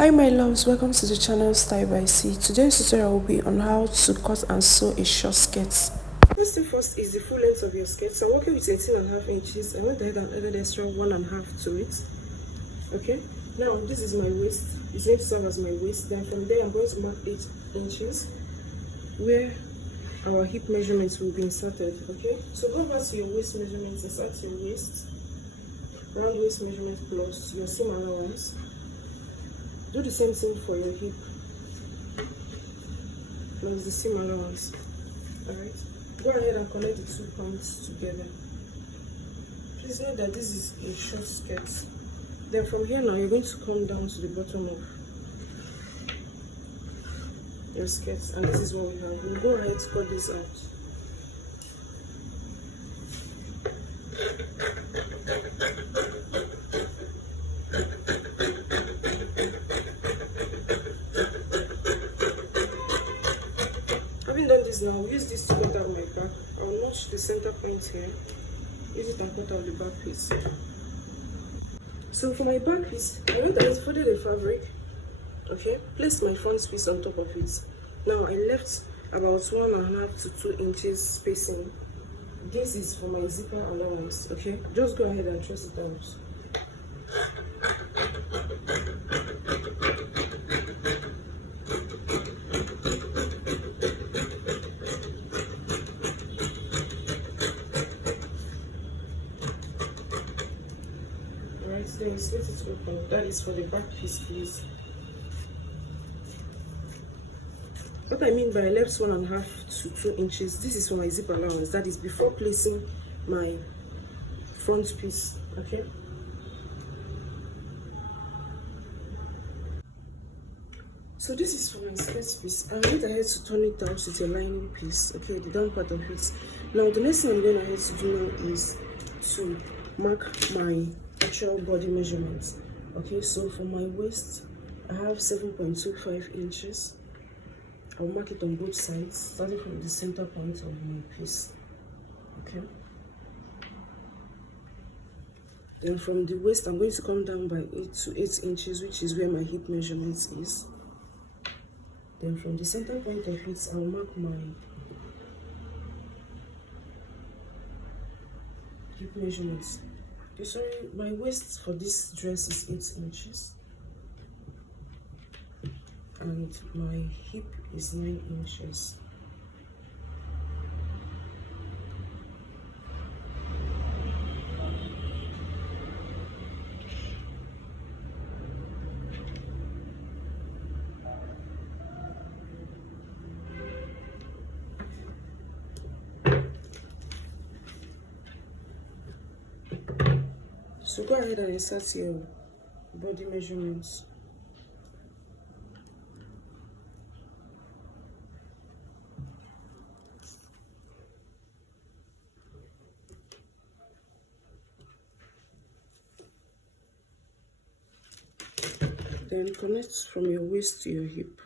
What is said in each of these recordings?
Hi my loves, welcome to the channel Style by C. Today's tutorial will be on how to cut and sew a short skirt. First thing first is the full length of your skirt. So I'm working with 18.5 inches. I went ahead and added extra 1.5 to it. Okay, now this is my waist. It's going to serve as my waist. Then from there I'm going to mark 8 inches where our hip measurements will be inserted. Okay, so go back to your waist measurements, insert your waist, round waist measurement plus your seam allowance. Do the same thing for your hip plus the seam allowance. Alright, go ahead and connect the 2 points together. Please note that this is a short skirt. Then from here now, you're going to come down to the bottom of your skirt, and this is what we have. We'll go ahead to cut this out. Having done this now, we'll use this to cut out my back. I'll notch the center point here. Use it and cut out the back piece. So for my back piece, I went ahead, folded the fabric, okay, placed my front piece on top of it. Now I left about 1.5 to 2 inches spacing. This is for my zipper allowance, okay? Just go ahead and trace it out. Alright, then split it open. That is for the back piece, please. What I mean by I left 1.5 to 2 inches, this is for my zip allowance. That is before placing my front piece, okay? So this is for my skirt piece. I went ahead to turn it out with a lining piece, okay, the down part of it. Now the next thing I'm going ahead to do now is to mark my actual body measurements. Okay, so for my waist, I have 7.25 inches. I'll mark it on both sides, starting from the center point of my piece. Okay. Then from the waist, I'm going to come down by 8 to 8 inches, which is where my hip measurements is. Then from the center point of it, I'll mark my hip measurements. Okay, sorry, my waist for this dress is 8 inches. And my hip is 9 inches. So go ahead and insert your body measurements. Then connect from your waist to your hip.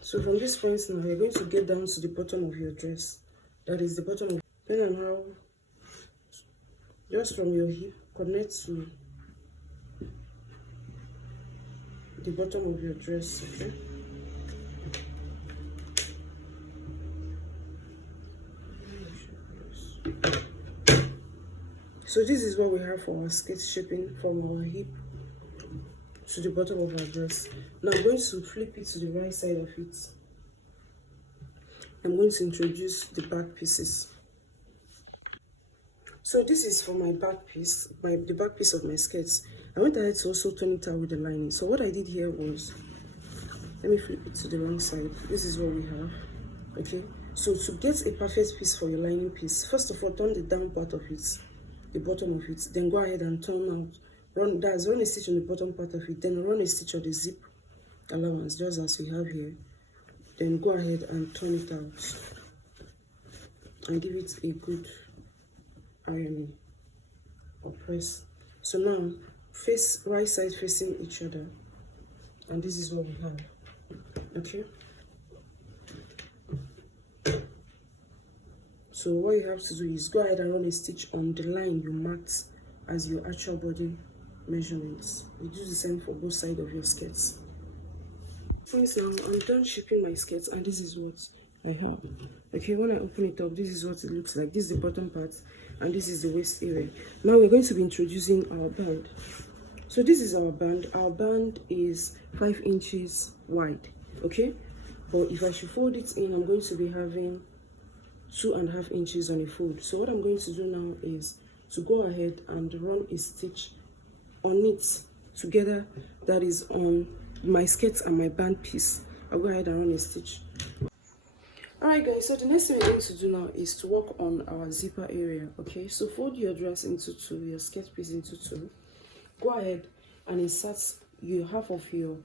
So from this point now, you're going to get down to the bottom of your dress. That is the bottom of, depending on how, just from your hip, connect to the bottom of your dress, okay? So this is what we have for our skirt shaping from our hip to the bottom of our dress. Now I'm going to flip it to the right side of it. I'm going to introduce the back pieces. So this is for my back piece, the back piece of my skirts. I went ahead to also turn it out with the lining. So what I did here was, let me flip it to the wrong side. This is what we have, okay? So to get a perfect piece for your lining piece, first of all, turn the down part of it, the bottom of it, then go ahead and turn out, run a stitch on the bottom part of it, then run a stitch on the zip allowance, just as we have here. Then go ahead and turn it out and give it a good ironing or press. So now face right side facing each other, and this is what we have, okay? So what you have to do is go ahead and run a stitch on the line you marked as your actual body measurements. You do the same for both sides of your skirts. Friends, now I'm done shipping my skirts, and this is what I have. Okay, when I open it up, this is what it looks like. This is the bottom part, and this is the waist area. Now we're going to be introducing our band. So this is our band. Our band is 5 inches wide. Okay, but if I should fold it in, I'm going to be having 2.5 inches on a fold. So what I'm going to do now is to go ahead and run a stitch on it together, that is on my skirt and my band piece. I'll go ahead and run a stitch. Alright guys, so the next thing we're going to do now is to work on our zipper area. Okay, so fold your dress into 2, your skirt piece into 2. Go ahead and insert your half of your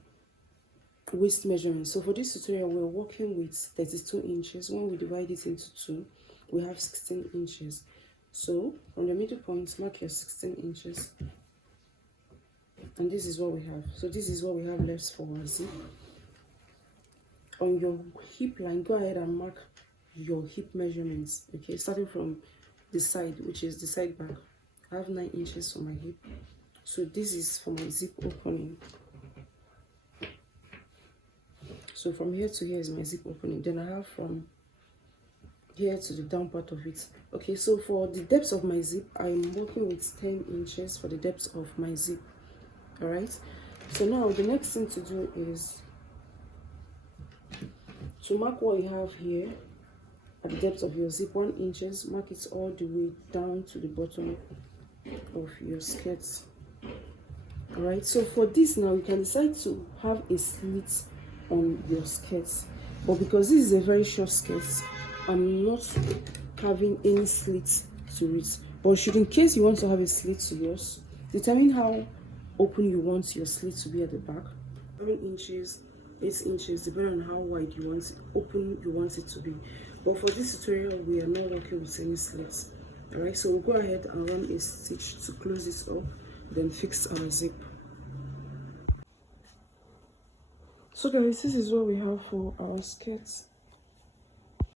waist measurement. So for this tutorial, we're working with 32 inches. When we divide it into 2, we have 16 inches. So from the middle point, mark your 16 inches. And this is what we have. So this is what we have left for our zip. On your hip line, go ahead and mark your hip measurements. Okay, starting from the side, which is the side back. I have 9 inches for my hip. So this is for my zip opening. So from here to here is my zip opening. Then I have from here to the down part of it. Okay, so for the depth of my zip, I'm working with 10 inches for the depth of my zip. All right, so now the next thing to do is to mark what you have here at the depth of your zip, 1 inches. Mark it all the way down to the bottom of your skirt. All right, so for this now, you can decide to have a slit on your skirt, but because this is a very short skirt, I'm not having any slits to it. But should in case you want to have a slit to yours, determine how open you want your slit to be at the back. 7 inches, 8 inches, depending on how wide you want it, open you want it to be. But for this tutorial, we are not working with any slits. All right, so we'll go ahead and run a stitch to close this up, then fix our zip. So guys, this is what we have for our skirts.